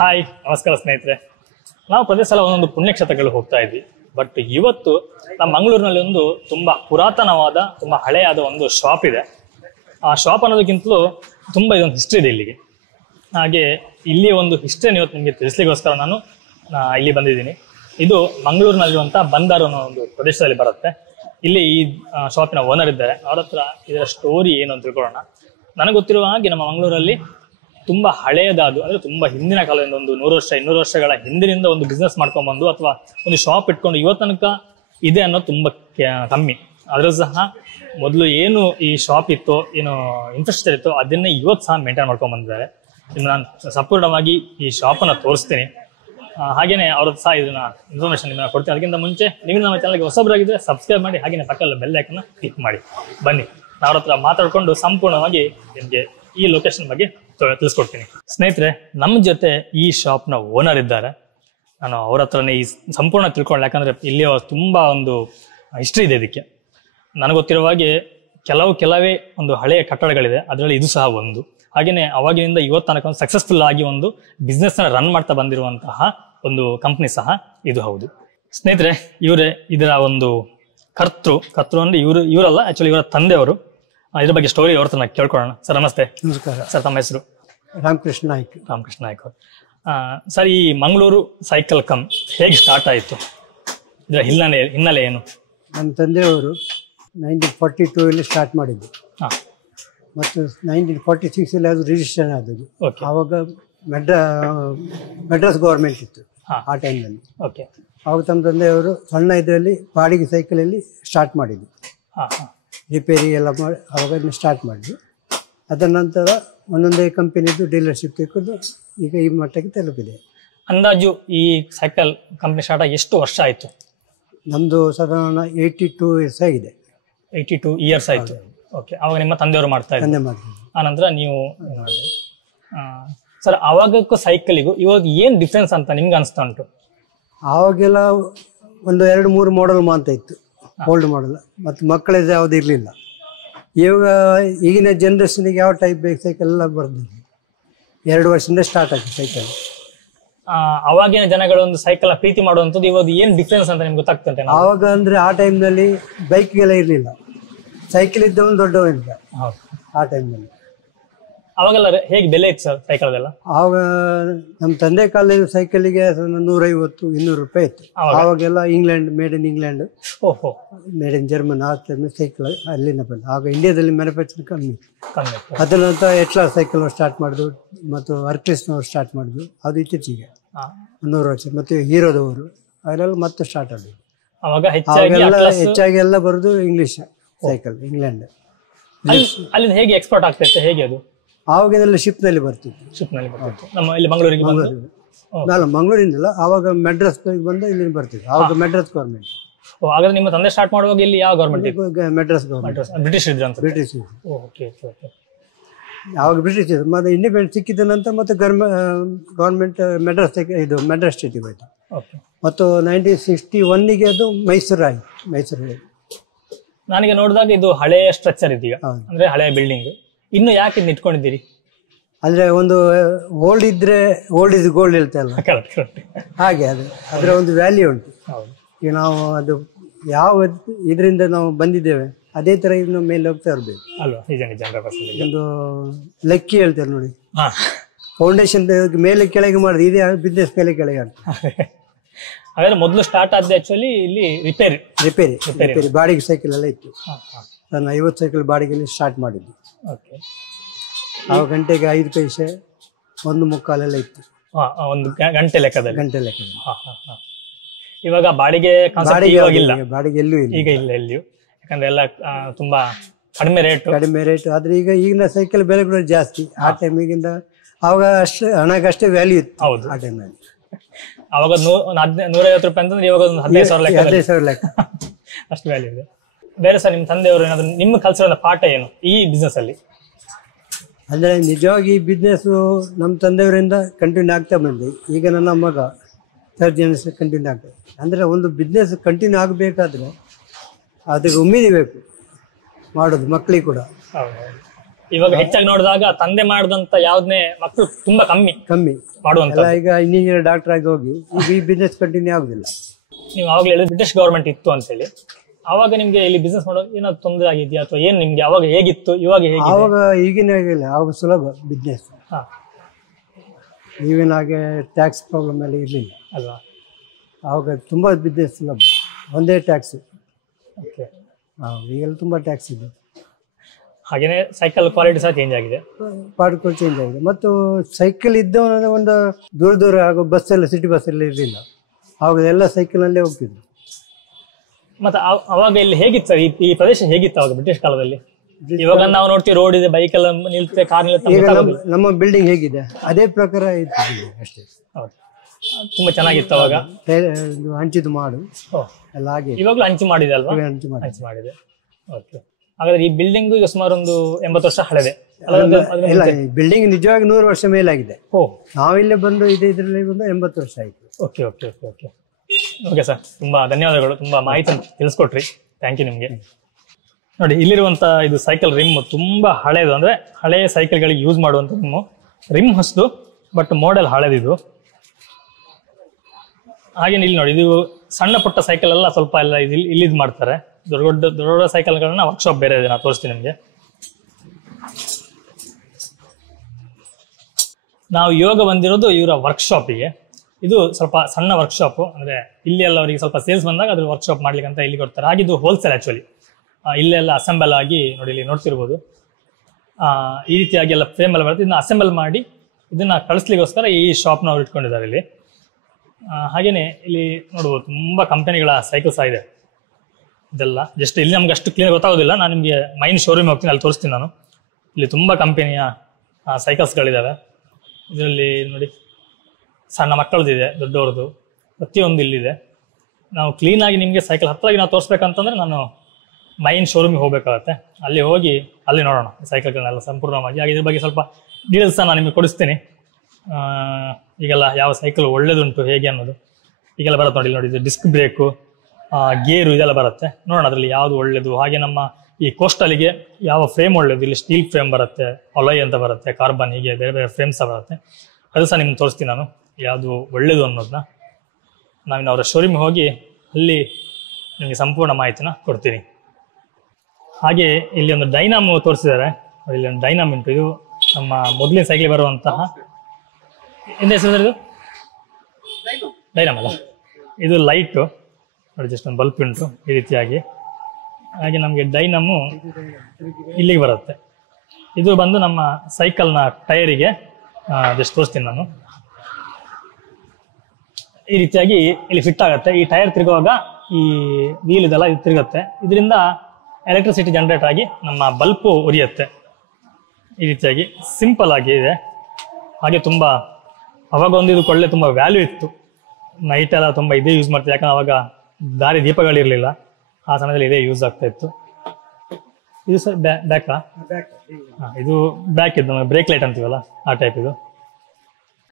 Hi ನಮಸ್ಕಾರ ಸ್ನೇಹಿತರೆ. ನಾವು ಪ್ರತಿ ಸಲ ಒಂದೊಂದು ಪುಣ್ಯಕ್ಷೇತ್ರಗಳು ಹೋಗ್ತಾ ಇದ್ವಿ. ಬಟ್ ಇವತ್ತು ನಮ್ಮ ಮಂಗಳೂರಿನಲ್ಲಿ ಒಂದು ತುಂಬಾ ಪುರಾತನವಾದ ತುಂಬಾ ಹಳೆಯಾದ ಒಂದು ಶಾಪ್ ಇದೆ. ಆ ಶಾಪ್ ಅನ್ನೋದಕ್ಕಿಂತಲೂ ತುಂಬಾ ಇದೊಂದು ಹಿಸ್ಟ್ರಿ ಇದೆ ಇಲ್ಲಿಗೆ. ಹಾಗೆ ಇಲ್ಲಿ ಒಂದು ಹಿಸ್ಟ್ರಿಯನ್ನು ಇವತ್ತು ನಿಮಗೆ ತಿಳಿಸ್ಲಿಕ್ಕೋಸ್ಕರ ನಾನು ಇಲ್ಲಿ ಬಂದಿದ್ದೀನಿ. ಇದು ಮಂಗಳೂರಿನಲ್ಲಿರುವಂಥ ಬಂದಾರು ಅನ್ನೋ ಒಂದು ಪ್ರದೇಶದಲ್ಲಿ ಬರುತ್ತೆ. ಇಲ್ಲಿ ಈ ಶಾಪಿನ ಓನರ್ ಇದ್ದಾರೆ. ಅವ್ರ ಹತ್ರ ಇದರ ಸ್ಟೋರಿ ಏನು ಅಂತ ತಿಳ್ಕೊಳ್ಳೋಣ. ನನಗೆ ಗೊತ್ತಿರುವ ಹಾಗೆ ನಮ್ಮ ಮಂಗಳೂರಲ್ಲಿ ತುಂಬಾ ಹಳೆಯದಾದು ಅಂದ್ರೆ ತುಂಬಾ ಹಿಂದಿನ ಕಾಲದಿಂದ ಒಂದು 100 ವರ್ಷ 200 ವರ್ಷಗಳ ಹಿಂದಿನಿಂದ ಒಂದು ಬಿಸ್ನೆಸ್ ಮಾಡ್ಕೊಂಡ್ಬಂದು ಅಥವಾ ಒಂದು ಶಾಪ್ ಇಟ್ಕೊಂಡು ಇವತ್ತು ತನಕ ಇದೆ ಅನ್ನೋದು ತುಂಬಾ ಕಮ್ಮಿ. ಆದ್ರೂ ಸಹ ಮೊದಲು ಏನು ಈ ಶಾಪ್ ಇತ್ತೋ ಏನು ಇನ್ಫ್ರಾಸ್ಟ್ರಕ್ಚರ್ ಇತ್ತೋ ಅದನ್ನೇ ಇವತ್ತು ಸಹ ಮೇಂಟೈನ್ ಮಾಡ್ಕೊಂಡ್ ಬಂದಿದ್ದಾರೆ. ಇನ್ನು ನಾನು ಸಂಪೂರ್ಣವಾಗಿ ಈ ಶಾಪನ್ನು ತೋರಿಸ್ತೀನಿ. ಹಾಗೇನೆ ಅವ್ರದ್ದು ಸಹ ಇದನ್ನ ಇನ್ಫಾರ್ಮೇಶನ್ ನಿಮ್ಮನ್ನ ಕೊಡ್ತೀನಿ. ಅದಕ್ಕಿಂತ ಮುಂಚೆ ನೀವು ನಮ್ಮ ಚಾನಲ್ಗೆ ಹೊಸಬರಾಗಿದ್ರೆ ಸಬ್ಸ್ಕ್ರೈಬ್ ಮಾಡಿ, ಹಾಗೆಯೇ ಪಕ್ಕದಲ್ಲಿ ಬೆಲ್ ಐಕನ್ನ ಕ್ಲಿಕ್ ಮಾಡಿ. ಬನ್ನಿ ಅವ್ರ ಹತ್ರ ಮಾತಾಡ್ಕೊಂಡು ಸಂಪೂರ್ಣವಾಗಿ ನಿಮಗೆ ಈ ಲೊಕೇಶನ್ ಬಗ್ಗೆ ತಿಳಿಸ್ಕೊಡ್ತೀನಿ. ಸ್ನೇಹಿತರೆ, ನಮ್ಮ ಜೊತೆ ಈ ಶಾಪ್ನ ಓನರ್ ಇದ್ದಾರೆ. ನಾನು ಅವ್ರ ಹತ್ರನೇ ಈ ಸಂಪೂರ್ಣ ತಿಳ್ಕೊಳ್ಳಿ. ಯಾಕಂದ್ರೆ ಇಲ್ಲಿ ತುಂಬಾ ಒಂದು ಹಿಸ್ಟ್ರಿ ಇದೆ ಇದಕ್ಕೆ. ನನಗೆ ಗೊತ್ತಿರುವ ಹಾಗೆ ಕೆಲವೇ ಒಂದು ಹಳೆಯ ಕಟ್ಟಡಗಳಿದೆ, ಅದರಲ್ಲಿ ಇದು ಸಹ ಒಂದು. ಹಾಗೇನೆ ಅವಾಗಿನಿಂದ ಇವತ್ತು ತನಕ ಒಂದು ಸಕ್ಸಸ್ಫುಲ್ ಆಗಿ ಒಂದು ಬಿಸ್ನೆಸ್ ನ ರನ್ ಮಾಡ್ತಾ ಬಂದಿರುವಂತಹ ಒಂದು ಕಂಪ್ನಿ ಸಹ ಇದು ಹೌದು. ಸ್ನೇಹಿತರೆ, ಇದರ ಒಂದು ಕರ್ತೃ ಅಂದ್ರೆ ಇವರಲ್ಲ, ಆಕ್ಚುಲಿ ಇವರ ತಂದೆಯವರು. ಇದ್ರ ಬಗ್ಗೆ ಸ್ಟೋರಿ ಅವ್ರ ಹತ್ರ ಕೇಳ್ಕೊಳ್ಳೋಣ. ಸರ್ ನಮಸ್ತೆ. ನಮಸ್ಕಾರ ಸರ್, ತಮ್ಮ ಹೆಸರು? ರಾಮಕೃಷ್ಣ ನಾಯ್ಕ್. ರಾಮಕೃಷ್ಣ ನಾಯ್ಕ್. ಸರ್, ಈ ಮಂಗಳೂರು ಸೈಕಲ್ ಕಮ್ ಹೇಗೆ ಸ್ಟಾರ್ಟ್ ಆಯಿತು? ಇದರ ಹಿನ್ನೆಲೆ ಏನು? ನಮ್ಮ ತಂದೆಯವರು 1942 ಸ್ಟಾರ್ಟ್ ಮಾಡಿದ್ದು. ಮತ್ತು 1946 ಅದು ರಿಜಿಸ್ಟ್ರೇಷನ್ ಆದದ್ದು. ಆವಾಗ ಮೆಡ್ರಾಸ್ ಗೌರ್ಮೆಂಟ್ ಇತ್ತು ಆ ಟೈಮ್ನಲ್ಲಿ. ಆವಾಗ ತಮ್ಮ ತಂದೆಯವರು ಸಣ್ಣ ಇದರಲ್ಲಿ ಬಾಡಿಗೆ ಸೈಕಲಲ್ಲಿ ಸ್ಟಾರ್ಟ್ ಮಾಡಿದ್ದು. ರಿಪೇರಿ ಎಲ್ಲ ಮಾಡಿ ಆವಾಗ ಸ್ಟಾರ್ಟ್ ಮಾಡಿದ್ದು. ಅದರ ನಂತರ ಒಂದೊಂದೇ ಕಂಪನಿದು ಡೀಲರ್ಶಿಪ್ ತೆಗೆದು ಈಗ ಈ ಮಟ್ಟಕ್ಕೆ ತಲುಪಿದೆ. ಅಂದಾಜು ಈ ಸೈಕಲ್ ಕಂಪ್ನಿ ಸ್ಟಾರ್ಟ್ ಆಗಿ ಎಷ್ಟು ವರ್ಷ ಆಯಿತು? ನಮ್ಮದು ಸಾಧಾರಣ 82 ಇಯರ್ಸ್ ಆಗಿದೆ. 82 ಇಯರ್ಸ್ ಆಯಿತು. ಓಕೆ. ಆವಾಗ ನಿಮ್ಮ ತಂದೆಯವರು ಮಾಡ್ತಾ ಇದ್ದಾರೆ, ಆನಂತರ ನೀವು ಮಾಡಿದ್ರಿ. ಸರ್, ಅವಾಗಕ್ಕೂ ಸೈಕಲಿಗೂ ಇವಾಗ ಏನು ಡಿಫ್ರೆನ್ಸ್ ಅಂತ ನಿಮ್ಗೆ ಅನಿಸ್ತಾ ಉಂಟು? ಆವಾಗೆಲ್ಲ ಒಂದು 2-3 ಮಾಡೆಲ್ ಮಾತ್ರ ಇತ್ತು, ಓಲ್ಡ್ ಮಾಡೆಲ್. ಮತ್ತು ಮಕ್ಕಳದ್ದು ಯಾವುದು ಇರಲಿಲ್ಲ. ಇವಾಗ ಈಗಿನ ಜನ್ರೇಷನ್ಗೆ ಯಾವ ಟೈಪ್ ಬೇಕು ಸೈಕಲ್ ಎಲ್ಲ ಬರ್ದಿದೆ. 2 ವರ್ಷದಿಂದ ಸ್ಟಾರ್ಟ್ ಆಗಿದೆ ಸೈಕಲ್. ಅವಾಗಿನ ಜನಗಳು ಒಂದು ಸೈಕಲ್ ಪ್ರೀತಿ ಮಾಡುವಂಥದ್ದು ಇವಾಗ ಏನು ಡಿಫ್ರೆನ್ಸ್ ಅಂತ ನಿಮ್ಗೆ ಗೊತ್ತಾಗ್ತಂತೆ? ಆವಾಗ ಅಂದರೆ ಆ ಟೈಮ್ನಲ್ಲಿ ಬೈಕ್ಗೆಲ್ಲ ಇರಲಿಲ್ಲ, ಸೈಕಲ್ ಇದ್ದವನು ದೊಡ್ಡವನಿಲ್ಲ ಆ ಟೈಮ್ನಲ್ಲಿ. ಅವಾಗೆಲ್ಲ ಹೇಗೆ ಬೆಲೆ ಇತ್ತು ಸರ್ ಸೈಕಲ್ದೆಲ್ಲ? ಆವಾಗ ನಮ್ಮ ತಂದೆ ಕಾಲದ ಸೈಕಲಿಗೆ 150-200 ರೂಪಾಯಿ ಇತ್ತು. ಆವಾಗೆಲ್ಲ made in England, made in German ಆ ಟೈಮ್ ಸೈಕಲ್ ಅಲ್ಲಿಂದ ಬಂದು. ಆಗ ಇಂಡಿಯಾದಲ್ಲಿ ಮ್ಯಾನುಫ್ಯಾಕ್ಚರಿಂಗ್ ಕಮ್ಮಿ. ಅದರ ನಂತರ ಎಟ್ಲಾರ್ ಸೈಕಲ್ ಸ್ಟಾರ್ಟ್ ಮಾಡಿದ್ರು ಮತ್ತು ಅರ್ಕ್ಲಿಸ್ನವರು ಸ್ಟಾರ್ಟ್ ಮಾಡಿದ್ರು. ಅದು ಇತ್ತೀಚೆಗೆ 100 ವರ್ಷ. ಮತ್ತು ಹೀರೋದವರು ಅವರೆಲ್ಲ ಮತ್ತೆ ಸ್ಟಾರ್ಟ್ ಆದ್ರು. ಅವಾಗೆಲ್ಲ ಹೆಚ್ಚಾಗಿ ಎಲ್ಲ ಬರೋದು ಇಂಗ್ಲಿಷ್ ಸೈಕಲ್, ಇಂಗ್ಲೆಂಡ್. ಅಲ್ಲಿ ಹೇಗೆ ಎಕ್ಸ್ಪೋರ್ಟ್ ಆಗ್ತೈತೆ, ಹೇಗೆ ಅದು? ಆವಾಗೆಲ್ಲ ಶಿಪ್ನಲ್ಲಿ ಬರ್ತಿತ್ತು. ನಮ್ಮ ಇಲ್ಲಿ ಮಂಗಳೂರಿಗೆ ಮಂಗಳೂರಿಂದಲ್ಲ, ಆವಾಗ ಮೆಡ್ರಾಸ್ ಬಂದು ಇಲ್ಲಿ ಬರ್ತಿತ್ತು. ಆವಾಗ ಮೆಡ್ರಾಸ್ ಗೌರ್ಮೆಂಟ್. ಹಾಗಾದ್ರೆ ನಿಮ್ಮ ತಂದೆ ಸ್ಟಾರ್ಟ್ ಮಾಡುವಾಗ ಇಲ್ಲಿ ಯಾವ ಗೌರ್ಮೆಂಟ್? ಮೆಡ್ರಾಸ್ ಗೌರ್ಮೆಂಟ್. ಬ್ರಿಟಿಷ್ ಇದ್ರಂತ? ಬ್ರಿಟಿಷ್. ಆವಾಗ ಬ್ರಿಟಿಷ್ ಇದ್ರು. ಮತ್ತೆ ಇಂಡಿಪೆಂಡೆನ್ಸ್ ಸಿಕ್ಕಿದ ನಂತರ ಮತ್ತೆ ಗೌರ್ಮೆಂಟ್ ಮೆಡ್ರಾಸ್ ಸ್ಟೇಟಿಗೆ ಹೋಯ್ತು. ಮತ್ತು 1961ಗೆ ಅದು ಮೈಸೂರು ಆಯ್ತು. ಮೈಸೂರು ನನಗೆ ನೋಡಿದಾಗ ಇದು ಹಳೆಯ ಸ್ಟ್ರಕ್ಚರ್ ಇದೀಗ, ಅಂದ್ರೆ ಹಳೆಯ ಬಿಲ್ಡಿಂಗ್. ಇನ್ನು ಯಾಕೆ ಇದನ್ನ ಇಟ್ಕೊಂಡಿದ್ದೀರಿ? ಅಂದ್ರೆ ಒಂದು ಓಲ್ಡ್ ಇದ್ರೆ ಓಲ್ಡ್ ಇಸ್ ಗೋಲ್ಡ್ ಹೇಳ್ತಲ್ಲ ಹಾಗೆ. ಅದರ ಒಂದು ವ್ಯಾಲ್ಯೂ ಉಂಟು. ಈಗ ನಾವು ಅದು ಯಾವ ಇದರಿಂದ ನಾವು ಬಂದಿದ್ದೇವೆ ಅದೇ ತರ ಇನ್ನು ಮೇಲೆ ಹೋಗ್ತಾ ಇರ್ಬೇಕು ಅಲ್ವಾ? ಒಂದು ಲೆಕ್ಕಿ ಹೇಳ್ತಾರೆ ನೋಡಿ, ಫೌಂಡೇಶನ್ ಮೇಲೆ ಕೆಳಗೆ ಮಾಡಿದ್ರೆ ಇದೇ ಬಿಸ್ನೆಸ್ ಮೇಲೆ ಕೆಳಗೆ ಅಂತ. ಹಾಗಾದ್ರೆ ಮೊದಲು ಸ್ಟಾರ್ಟ್ ಆದ ಆಕ್ಚುಲಿ ಇಲ್ಲಿ ರಿಪೇರಿ ಬಾಡಿಗೆ ಸೈಕಲ್ ಎಲ್ಲ ಇತ್ತು. ನಾನು 50 ಸೈಕಲ್ ಬಾಡಿಗೆಯಲ್ಲಿ ಸ್ಟಾರ್ಟ್ ಮಾಡಿದ್ದು. ಆ ಗಂಟೆಗೆ 5 ಪೈಸೆ, 1 ಮುಕ್ಕಾಲೆಲ್ಲ ಇತ್ತು. ಒಂದು ಗಂಟೆ ಲೆಕ್ಕದಲ್ಲಿ. ಇವಾಗ ಬಾಡಿಗೆ ಬಾಡಿಗೆ ಎಲ್ಲೂ ಇಲ್ಲ, ಈಗ ಇಲ್ಲ ಎಲ್ಲಿಯೂ. ಯಾಕಂದ್ರೆ ಎಲ್ಲ ತುಂಬಾ ಕಡಿಮೆ ರೇಟ್. ಆದ್ರೆ ಈಗಿನ ಸೈಕಲ್ ಬೆಲೆ ಕೂಡ ಜಾಸ್ತಿ. ಆ ಟೈಮಿಗಿಂತ ಆವಾಗ ಹಣಕ್ಕಷ್ಟೇ ವ್ಯಾಲ್ಯೂ ಇತ್ತು. ಹೌದು, ಆ ಟೈಮಲ್ಲಿ. ಅವಾಗ 150 ರೂಪಾಯಿ ಅಂತಂದ್ರೆ ಇವಾಗ ಒಂದು 15,000 ಲೆಕ್ಕ ಅಷ್ಟು ವ್ಯಾಲ್ಯೂ ಇದೆ. ಬೇರೆ ಸರ್, ನಿಮ್ಮ ತಂದೆಯವರು ಏನಾದ್ರು ನಿಮ್ಮ ಕಲ್ಚರ್ ಪಾಠ ಏನು ಈ ಬಿಸ್ನೆಸ್ ಅಲ್ಲಿ? ಅಂದರೆ ನಿಜವಾಗಿ ಈ ಬಿಸ್ನೆಸ್ಸು ನಮ್ಮ ತಂದೆಯವರಿಂದ ಕಂಟಿನ್ಯೂ ಆಗ್ತಾ ಬಂದಿದೆ. ಈಗ ನನ್ನ ಮಗ 3rd ಜನರೇಷನ್ ಕಂಟಿನ್ಯೂ ಆಗ್ತದೆ. ಅಂದರೆ ಒಂದು ಬಿಸ್ನೆಸ್ ಕಂಟಿನ್ಯೂ ಆಗಬೇಕಾದ್ರೆ ಅದಕ್ಕೆ ಉಮೇದಿ ಬೇಕು ಮಾಡೋದು, ಮಕ್ಕಳಿಗೆ ಕೂಡ. ಇವಾಗ ಹೆಚ್ಚಾಗಿ ನೋಡಿದಾಗ ತಂದೆ ಮಾಡಿದಂತ ಯಾವ್ದನ್ನೇ ಮಕ್ಕಳು ತುಂಬಾ ಕಮ್ಮಿ ಮಾಡುವಂತ. ಈಗ ಇಂಜಿನಿಯರ್ ಡಾಕ್ಟರ್ ಆಗಿ ಹೋಗಿ ಈ ಬಿಸ್ನೆಸ್ ಕಂಟಿನ್ಯೂ ಆಗುದಿಲ್ಲ. ನೀವು ಅವಾಗಲೇ ಹೇಳಿದ್ರೆ ಬ್ರಿಟಿಷ್ ಗವರ್ಮೆಂಟ್ ಇತ್ತು ಅಂತ ಹೇಳಿ, ಅವಾಗ ನಿಮ್ಗೆ ಇಲ್ಲಿ ಬಿಸ್ನೆಸ್ ಮಾಡೋ ಏನಾದ್ರು ತೊಂದರೆ ಆಗಿದ್ಯಾ ಅಥವಾ ಏನ್ ನಿಮ್ಗೆ ಅವಾಗ ಹೇಗಿತ್ತು ಇವಾಗ ಹೇಗೆ? ಅವಾಗ ಈಗಿನ ಆಗಿಲ್ಲ, ಅವಾಗ ಸುಲಭ ಬಿಸ್ನೆಸ್. ಈಗಿನ ಹಾಗೆ ಟ್ಯಾಕ್ಸ್ ಪ್ರಾಬ್ಲಮ್ ಎಲ್ಲ ಇರಲಿಲ್ಲ ಅಲ್ವಾ? ಆವಾಗ ತುಂಬಾ ಬಿಸ್ನೆಸ್ ಸುಲಭ, ಒಂದೇ ಟ್ಯಾಕ್ಸ್. ಓಕೆ. ಈಗೆಲ್ಲ ತುಂಬಾ ಟ್ಯಾಕ್ಸ್ ಇದೆ. ಹಾಗೇನೆ ಸೈಕಲ್ ಕ್ವಾಲಿಟಿ ಸಹ ಚೇಂಜ್ ಆಗಿದೆ, ಪಾರ್ಟಿಕಲ್ ಚೇಂಜ್ ಆಗಿದೆ. ಮತ್ತು ಸೈಕಲ್ ಇದ್ದವನ ಒಂದು ದೂರ ಹಾಗೂ ಬಸ್ ಎಲ್ಲ ಸಿಟಿ ಬಸ್ ಎಲ್ಲ ಇರಲಿಲ್ಲ, ಆವಾಗ ಎಲ್ಲ ಸೈಕಲ್ನಲ್ಲೇ ಹೋಗ್ತಿದ್ರು. ಮತ್ತೆ ಅವಾಗ ಇಲ್ಲಿ ಹೇಗಿತ್ತು ಸರ್ ಈ ಪ್ರದೇಶ ಹೇಗಿತ್ತು ಅವಾಗ ಬ್ರಿಟಿಷ್ ಕಾಲದಲ್ಲಿ? ಇವಾಗ ನಾವು ನೋಡ್ತೀವಿ ರೋಡ್ ಇದೆ, ಬೈಕ್ ಎಲ್ಲ ನಿಲ್ತೆ, ಕಾರ್ ನಿಲ್ತೆ. ನಮ್ಮ ಬಿಲ್ಡಿಂಗ್ ಹೇಗಿದೆ ಅದೇ ಪ್ರಕಾರ ಇತ್ತು ಅಷ್ಟೇ. ಹೌದು, ತುಂಬಾ ಚೆನ್ನಾಗಿತ್ತು ಅವಾಗ. ಹಂಚಿದ್ದು ಮಾಡು ಎಲ್ಲ ಹಾಗೆ. ಇವಾಗಲೂ ಹಂಚು ಮಾಡಿದೆ ಅಲ್ವಾ? ಹಂಚು ಮಾಡಿದೆ. ಓಕೆ. ಹಾಗಾದ್ರೆ ಈ ಬಿಲ್ಡಿಂಗ್ ಈಗ ಸುಮಾರು ಒಂದು 80 ವರ್ಷ ಹಳೆದೆ. ಇಲ್ಲ, ಬಿಲ್ಡಿಂಗ್ ನಿಜವಾಗಿ 100 ವರ್ಷ ಮೇಲಾಗಿದೆ. ನಾವಿಲ್ಲೇ ಬಂದು ಇದ್ರಲ್ಲಿ ಬಂದು 80 ವರ್ಷ ಆಯ್ತು. Okay okay okay okay okay sir, ತುಂಬಾ ಧನ್ಯವಾದಗಳು, ತುಂಬಾ ಮಾಹಿತಿ ತಿಳಿಸ್ಕೊಟ್ರಿ. ಥ್ಯಾಂಕ್ ಯು ನಿಮಗೆ. ನೋಡಿ, ಇಲ್ಲಿರುವಂತ ಇದು ಸೈಕಲ್ ರಿಮ್ ತುಂಬಾ ಹಳೇದು, ಅಂದ್ರೆ ಹಳೆ ಸೈಕಲ್ಗಳಿಗೆ ಯೂಸ್ ಮಾಡುವಂತ ರಿಮ್ ಹೊಸದು, ಬಟ್ ಮಾಡೆಲ್ ಹಳೇದಿದು. ಹಾಗೇನೆ ಇಲ್ಲಿ ನೋಡಿ, ಇದು ಸಣ್ಣ ಪುಟ್ಟ ಸೈಕಲ್ ಎಲ್ಲ ಸ್ವಲ್ಪ ಎಲ್ಲ ಇಲ್ಲಿದ್ ಮಾಡ್ತಾರೆ. ದೊಡ್ಡ ದೊಡ್ಡ ಸೈಕಲ್ಗಳನ್ನ ವರ್ಕ್ಶಾಪ್ ಬೇರೆ ಇದೆ, ನಾನು ತೋರಿಸ್ತೀನಿ ನಿಮಗೆ. ನಾವು ಯೋಗ ಬಂದಿರೋದು ಇವರ ವರ್ಕ್ಶಾಪಿಗೆ. ಇದು ಸ್ವಲ್ಪ ಸಣ್ಣ ವರ್ಕ್ಶಾಪ್, ಅಂದ್ರೆ ಇಲ್ಲಿ ಎಲ್ಲ ಅವರಿಗೆ ಸ್ವಲ್ಪ ಸೇಲ್ಸ್ ಬಂದಾಗ ಅದ್ರ ವರ್ಕ್ಶಾಪ್ ಮಾಡ್ಲಿಕ್ಕೆ ಅಂತ ಇಲ್ಲಿ ಕೊಡ್ತಾರೆ. ಹಾಗಿದ್ದು ಹೋಲ್ಸೇಲ್ ಆಕ್ಚುಲಿ. ಇಲ್ಲೆಲ್ಲ ಅಸೆಂಬಲ್ ಆಗಿ ನೋಡಿ, ಇಲ್ಲಿ ನೋಡ್ತಿರ್ಬೋದು, ಈ ರೀತಿಯಾಗಿ ಎಲ್ಲ ಫ್ರೇಮ್ ಎಲ್ಲ ಬರುತ್ತೆ. ಇದನ್ನ ಅಸೆಂಬಲ್ ಮಾಡಿ ಇದನ್ನ ಕಳಿಸ್ಲಿಕ್ಕೋಸ್ಕರ ಈ ಶಾಪ್ನ ಅವ್ರು ಇಟ್ಕೊಂಡಿದ್ದಾರೆ ಇಲ್ಲಿ. ಹಾಗೇನೆ ಇಲ್ಲಿ ನೋಡ್ಬೋದು ತುಂಬಾ ಕಂಪನಿಗಳ ಸೈಕಲ್ಸ್ ಇದೆ. ಇದೆಲ್ಲ ಜಸ್ಟ್ ಇಲ್ಲಿ ನಮ್ಗೆ ಅಷ್ಟು ಕ್ಲಿಯರ್ ಗೊತ್ತಾಗೋದಿಲ್ಲ. ನಾನು ನಿಮಗೆ ಮೈನ್ ಶೋರೂಮ್ ಹೋಗ್ತೀನಿ, ಅಲ್ಲಿ ತೋರಿಸ್ತೀನಿ ನಾನು. ಇಲ್ಲಿ ತುಂಬಾ ಕಂಪನಿಯ ಸೈಕಲ್ಸ್ಗಳಿದ್ದಾವೆ. ಇದರಲ್ಲಿ ನೋಡಿ, ಸಣ್ಣ ಮಕ್ಕಳದಿದೆ, ದೊಡ್ಡವ್ರದ್ದು, ಪ್ರತಿಯೊಂದು ಇಲ್ಲಿದೆ. ನಾವು ಕ್ಲೀನಾಗಿ ನಿಮಗೆ ಸೈಕಲ್ ಹತ್ತಿರಾಗಿ ನಾವು ತೋರಿಸ್ಬೇಕಂತಂದ್ರೆ ನಾನು ಮೈನ್ ಶೋರೂಮಿಗೆ ಹೋಗ್ಬೇಕಾಗತ್ತೆ. ಅಲ್ಲಿ ಹೋಗಿ ಅಲ್ಲಿ ನೋಡೋಣ ಸೈಕಲ್ಗಳನ್ನೆಲ್ಲ ಸಂಪೂರ್ಣವಾಗಿ. ಹಾಗೆ ಇದ್ರ ಬಗ್ಗೆ ಸ್ವಲ್ಪ ಡೀಟೇಲ್ಸ್ ನಾನು ನಿಮಗೆ ಕೊಡಿಸ್ತೀನಿ. ಈಗೆಲ್ಲ ಯಾವ ಸೈಕಲ್ ಒಳ್ಳೇದುಂಟು ಹೇಗೆ ಅನ್ನೋದು ಈಗೆಲ್ಲ ಬರುತ್ತೆ ನೋಡಿ. ನೋಡಿ, ಇದು ಡಿಸ್ಕ್ ಬ್ರೇಕು, ಗೇರು, ಇದೆಲ್ಲ ಬರುತ್ತೆ. ನೋಡೋಣ ಅದರಲ್ಲಿ ಯಾವುದು ಒಳ್ಳೇದು. ಹಾಗೆ ನಮ್ಮ ಈ ಕೋಸ್ಟಲಿಗೆ ಯಾವ ಫ್ರೇಮ್ ಒಳ್ಳೇದು. ಇಲ್ಲಿ ಸ್ಟೀಲ್ ಫ್ರೇಮ್ ಬರುತ್ತೆ, ಅಲಾಯ್ ಅಂತ ಬರುತ್ತೆ, ಕಾರ್ಬನ್, ಹೀಗೆ ಬೇರೆ ಬೇರೆ ಫ್ರೇಮ್ಸ್ ಬರುತ್ತೆ. ಅದು ಸಹ ನಿಮ್ಗೆ ತೋರಿಸ್ತೀನಿ ನಾನು ಯಾವುದು ಒಳ್ಳೇದು ಅನ್ನೋದನ್ನ. ನಾವಿನ್ನು ಅವರ ಶೋರೂಮಿಗೆ ಹೋಗಿ ಅಲ್ಲಿ ನಿಮಗೆ ಸಂಪೂರ್ಣ ಮಾಹಿತಿನ ಕೊಡ್ತೀನಿ. ಹಾಗೆ ಇಲ್ಲಿ ಒಂದು ಡೈನಾಮೋ ತೋರಿಸಿದ್ದಾರೆ. ಇಲ್ಲಿ ಒಂದು ಡೈನಾಮ್ ಉಂಟು. ಇದು ನಮ್ಮ ಮೊದಲಿನ ಸೈಕಲ್ ಬರುವಂತಹ ಎಂದ ಹೆಸರು ಇದು? ಡೈನಾಮ್ ಅಲ್ಲ, ಇದು ಲೈಟು ನೋಡಿ, ಜಸ್ಟ್ ಒಂದು ಬಲ್ಪ್ ಉಂಟು ಈ ರೀತಿಯಾಗಿ. ಹಾಗೆ ನಮಗೆ ಡೈನಮು ಇಲ್ಲಿಗೆ ಬರುತ್ತೆ. ಇದು ಬಂದು ನಮ್ಮ ಸೈಕಲ್ನ ಟೈರಿಗೆ ಜಸ್ಟ್ ತೋರಿಸ್ತೀನಿ ನಾನು. ಈ ರೀತಿಯಾಗಿ ಇಲ್ಲಿ ಫಿಟ್ ಆಗುತ್ತೆ. ಈ ಟೈರ್ ತಿರುಗುವಾಗ ಈ ವೀಲ್ ಇದೆಲ್ಲ ಇದು ತಿರುಗುತ್ತೆ. ಇದರಿಂದ ಎಲೆಕ್ಟ್ರಿಸಿಟಿ ಜನರೇಟ್ ಆಗಿ ನಮ್ಮ ಬಲ್ಪು ಉರಿಯುತ್ತೆ. ಈ ರೀತಿಯಾಗಿ ಸಿಂಪಲ್ ಆಗಿ ಇದೆ. ಹಾಗೆ ತುಂಬ ಅವಾಗ ಒಂದು ಇದು ಕೊಳ್ಳೆ ತುಂಬ ವ್ಯಾಲ್ಯೂ ಇತ್ತು. ನೈಟ್ ಎಲ್ಲ ತುಂಬ ಇದೇ ಯೂಸ್ ಮಾಡ್ತೀವಿ, ಯಾಕಂದ್ರೆ ಅವಾಗ ದಾರಿ ದೀಪಗಳಿರಲಿಲ್ಲ. ಆ ಸಮಯದಲ್ಲಿ ಇದೇ ಯೂಸ್ ಆಗ್ತಾ ಇತ್ತು. ಇದು ಸರ್ ಬ್ಯಾಕಾ? ಇದು ಬ್ಯಾಕ್ ಇದು ಬ್ರೇಕ್ ಲೈಟ್ ಅಂತೀವಲ್ಲ, ಆ ಟೈಪ್ ಇದು.